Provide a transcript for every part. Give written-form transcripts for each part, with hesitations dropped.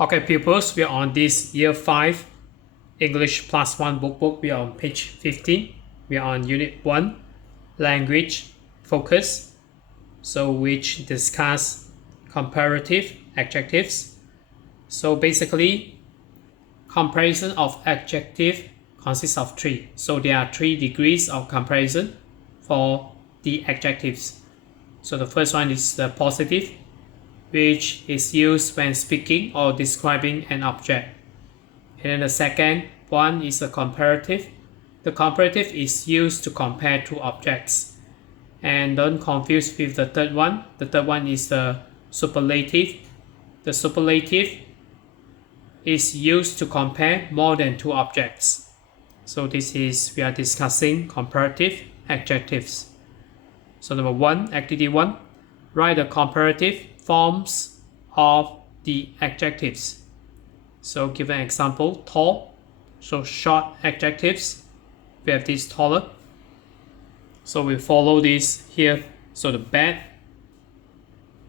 Okay, pupils, we are on this Year 5 English Plus 1 workbook. We are on page 15. We are on Unit 1, Language Focus, so which discuss comparative adjectives. So basically, comparison of adjective consists of 3. So there are 3 degrees of comparison for the adjectives. So the first one is the positive, which is used when speaking or describing an object. And then the second one is the comparative. The comparative is used to compare two objects. And don't confuse with the third one. The third one is the superlative. The superlative is used to compare more than two objects. So we are discussing comparative adjectives. So number 1, activity 1, write the comparative forms of the adjectives. So give an example, tall. So short adjectives, we have this taller. So we follow this here. So the bad.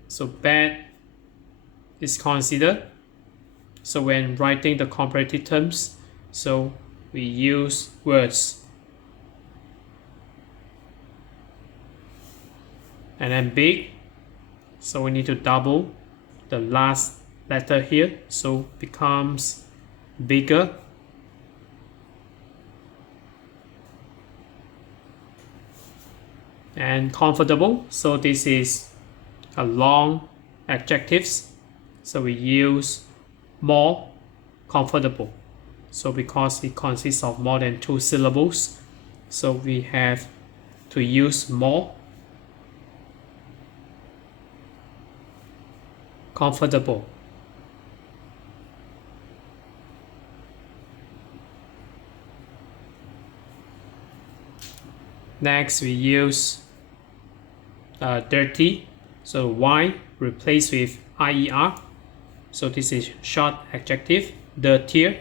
So bad is considered. So when writing the comparative terms, so we use words. And then big, so we need to double the last letter here, so becomes bigger. And comfortable, so this is a long adjectives, so we use more comfortable. So because it consists of more than 2 syllables, so we have to use more comfortable. Next, we use dirty. So Y replaced with IER. So this is short adjective, dirtier.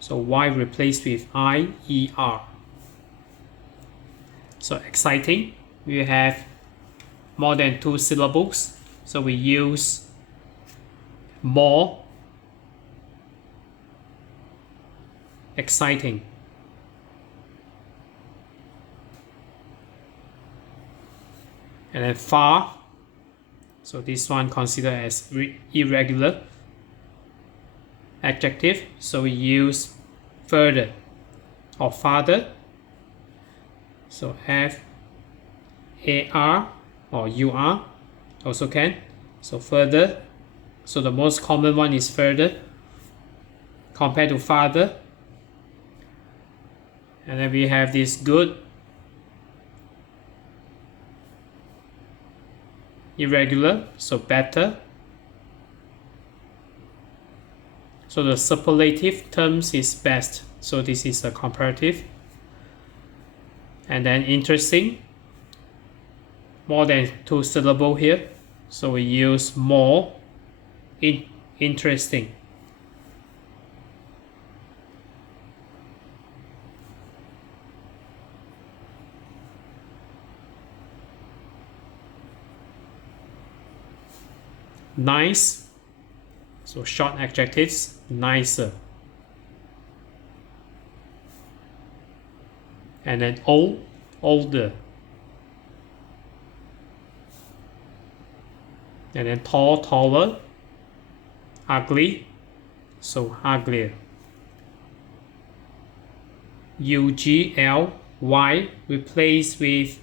So Y replaced with IER. So exciting, we have more than 2 syllables, so we use more exciting. And then far, so this one considered as irregular adjective, so we use further or farther. So FAR or UR also can. So further, so the most common one is further compared to farther. And then we have this good, irregular, so better. So the superlative terms is best, so this is a comparative. And then interesting, more than 2 syllables here, so we use more interesting. Nice, so short adjectives, nicer. And then old, older. And then tall, taller. Ugly, so uglier. UGLY replaced with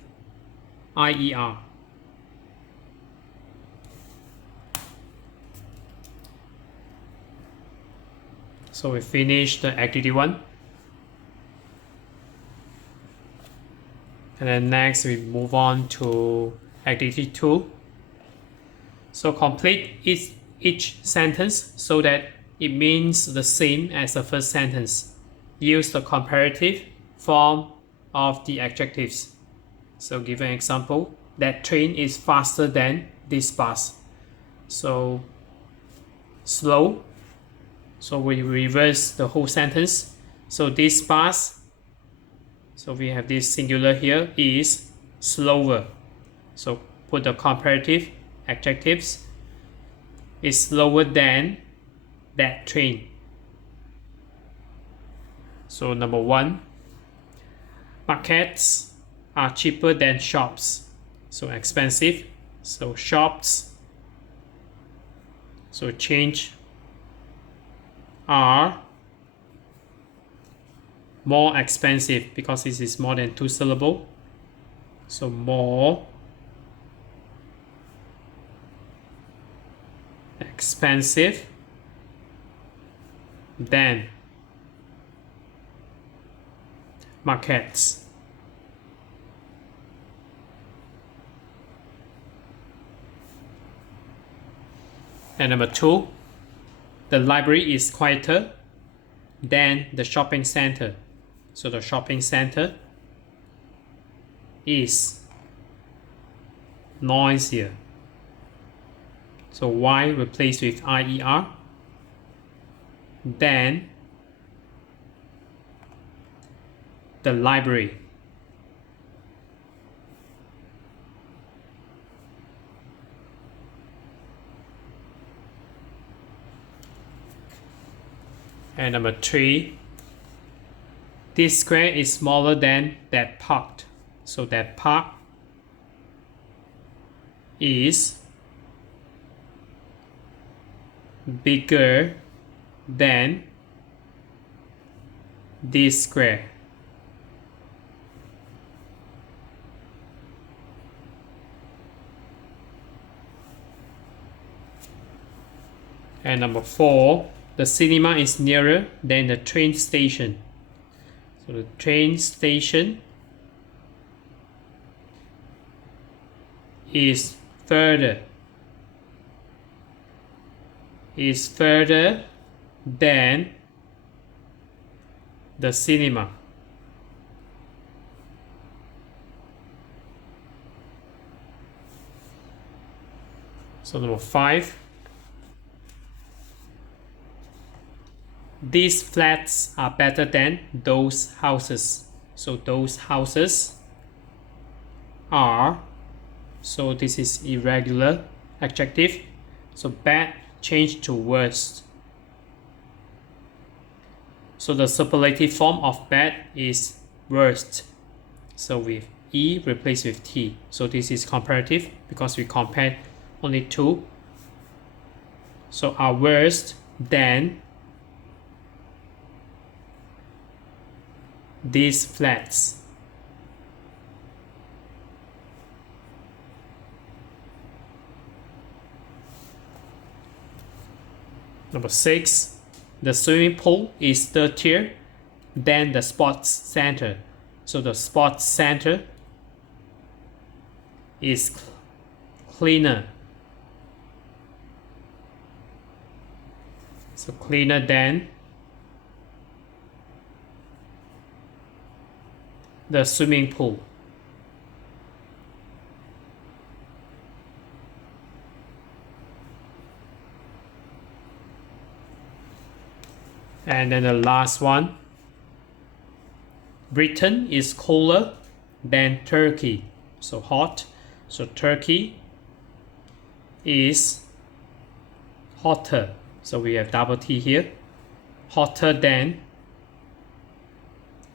IER. So we finished the activity 1. And then next we move on to activity 2. So complete each sentence so that it means the same as the first sentence. Use the comparative form of the adjectives. So give an example. That train is faster than this bus. So slow. So we reverse the whole sentence. So this bus, so we have this singular here, is slower. So put the comparative adjectives. is slower than that train. So number 1, markets are cheaper than shops. So expensive. So shops. So change are more expensive because this is more than 2 syllables. So more expensive than markets. And number 2, the library is quieter than the shopping center. So the shopping center is noisier. So Y replaced with IER. Then the library. And number 3, this square is smaller than that park. So that park is bigger than this square. And number 4, the cinema is nearer than the train station. So the train station is further than the cinema. So number 5, these flats are better than those houses. So those houses are, so this is irregular adjective. So bad change to worst. So the superlative form of bad is worst. So with E replaced with T. So this is comparative because we compare only 2. So are worse than these flats. Number 6, the swimming pool is dirtier than the sports center. So the sports center is cleaner. So cleaner than the swimming pool. And then the last one, Britain is cooler than Turkey. So hot. So Turkey is hotter. So we have double T here. Hotter than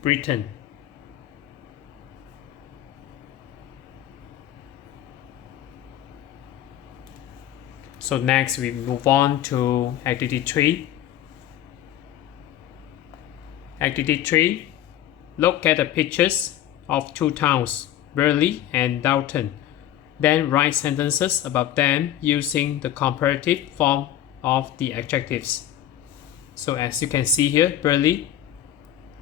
Britain. So next we move on to activity 3. Activity 3, look at the pictures of 2 towns, Burley and Dalton. Then write sentences about them using the comparative form of the adjectives. So as you can see here, Burley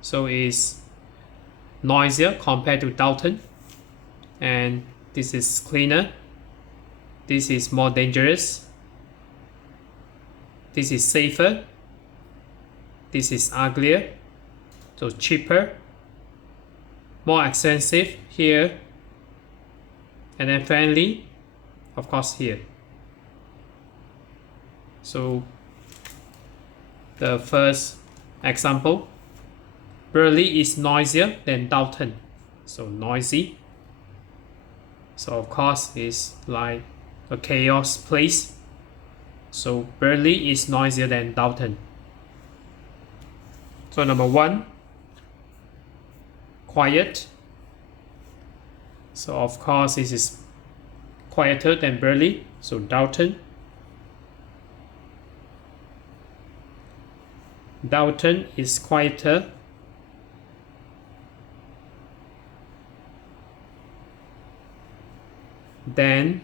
is noisier compared to Dalton. And this is cleaner. This is more dangerous. This is safer. This is uglier. So cheaper, more expensive here, and then friendly, of course, here. So the first example, Burley is noisier than Dalton. So noisy. So of course it's like a chaos place. So Burley is noisier than Dalton. So number 1, quiet. So of course this is quieter than Burley, so Dalton. Dalton is quieter than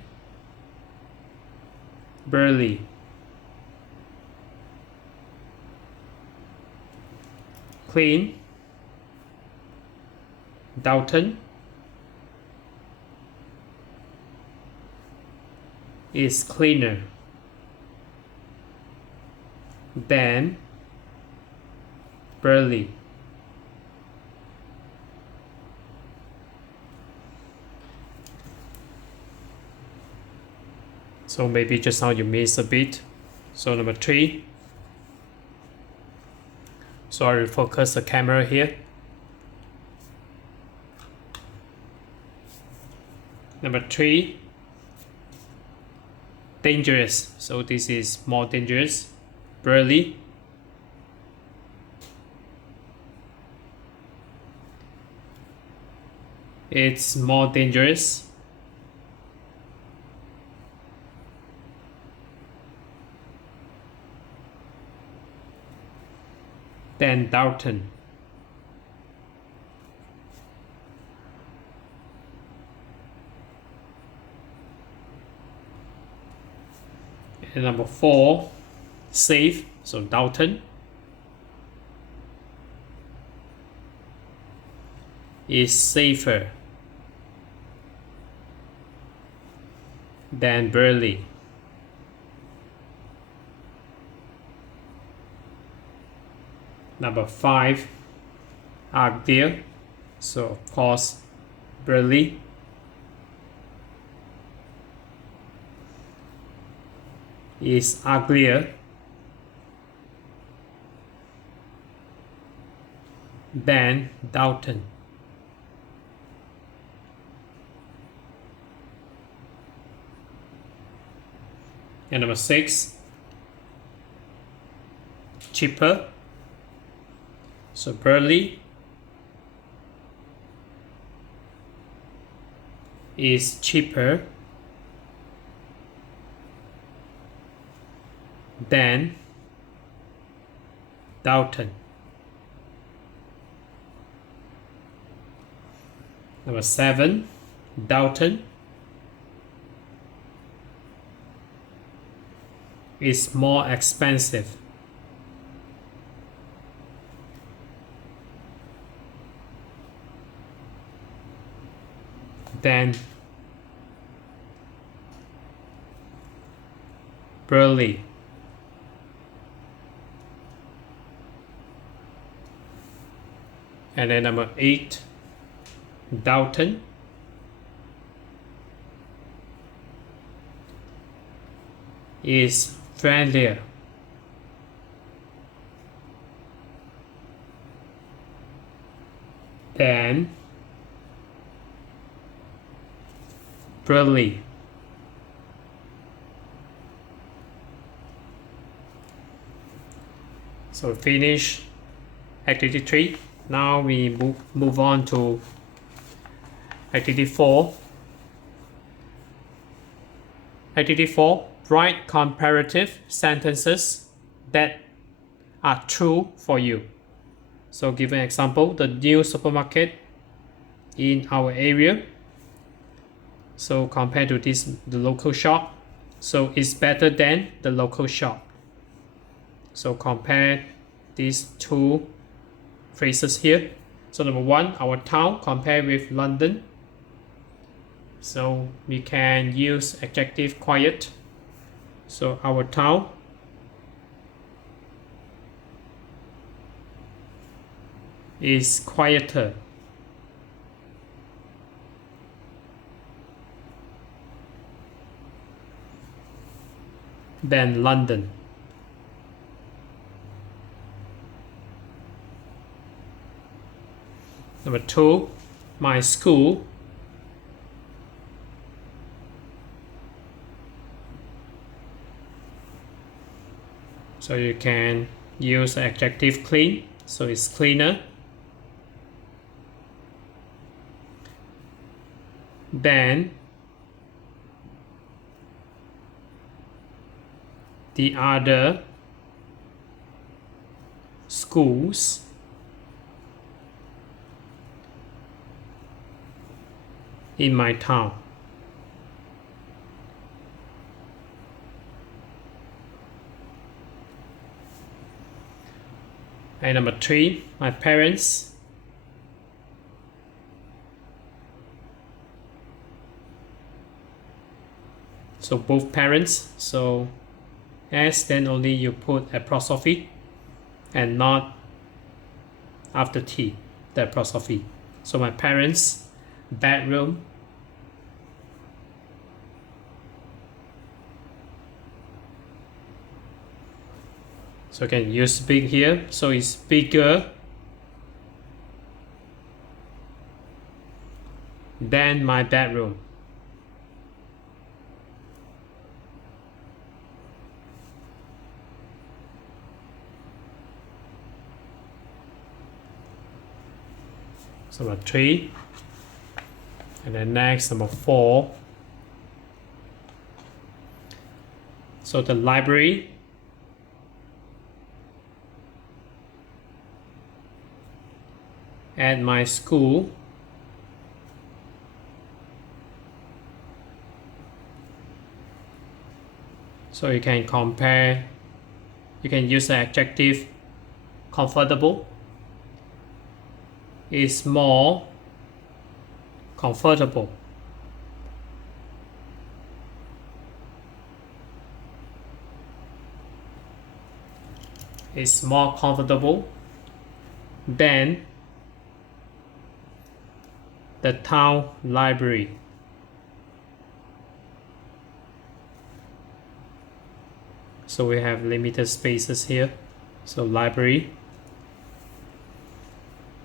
Burley. Clean. Dalton is cleaner than Burley. So maybe just now you missed a bit. So number 3. So I will focus the camera here. Number 3, dangerous. So this is more dangerous. Burley it's more dangerous than Dalton. And number 4, safe. So Dalton is safer than Burley. Number 5, uglier. So of course Burley is uglier than Dalton. And number 6, cheaper. So Burley is cheaper than Dalton. Number 7, Dalton is more expensive than Burley. And then number 8, Dalton is friendlier than Burley. So finish activity 3. Now we move on to activity 4. Activity 4, write comparative sentences that are true for you. So give an example, the new supermarket in our area. So compared to the local shop, so it's better than the local shop. So compare these two phrases here. So number 1, our town compared with London. So we can use adjective quiet. So our town is quieter than London. Number 2, my school So you can use adjective clean, so it's cleaner. Than the other schools in my town. And number 3, my parents so both parents, so S, then only you put apostrophe and not after T, the apostrophe. So my parents' bedroom so you can use big here, so it's bigger than my bedroom. So number 3, and then next number 4. So the library at my school so you can compare, you can use the adjective comfortable is more comfortable. Is more comfortable than the town library. So we have limited spaces here. So library.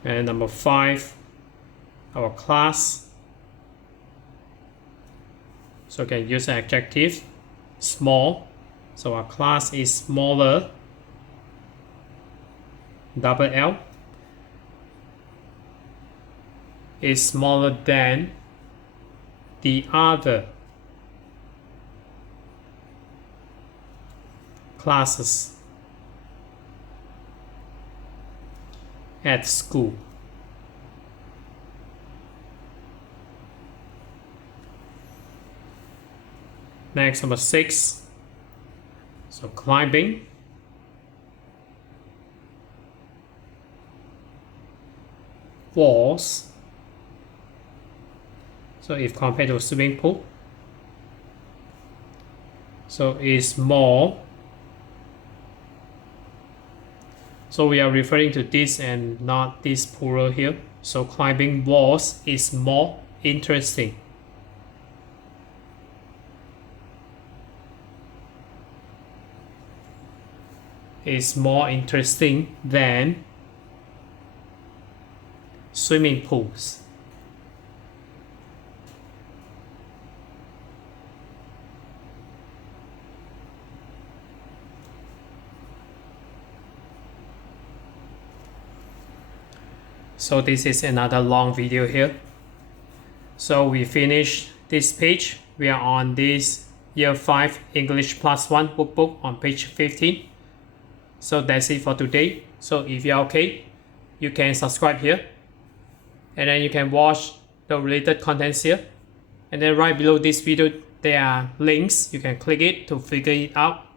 And number 5, our class. So you can use an adjective, small. So our class is smaller, double L, is smaller than the other classes at school. Next, number 6. So climbing. Walls. So if compared to a swimming pool, so it's more. So we are referring to this and not this plural here. So climbing walls is more interesting. Is more interesting than swimming pools. So this is another long video here. So we finished this page. We are on this Year 5 English Plus 1 workbook on page 15. So that's it for today. So if you're okay, you can subscribe here. And then you can watch the related contents here. And then right below this video, there are links. You can click it to figure it out.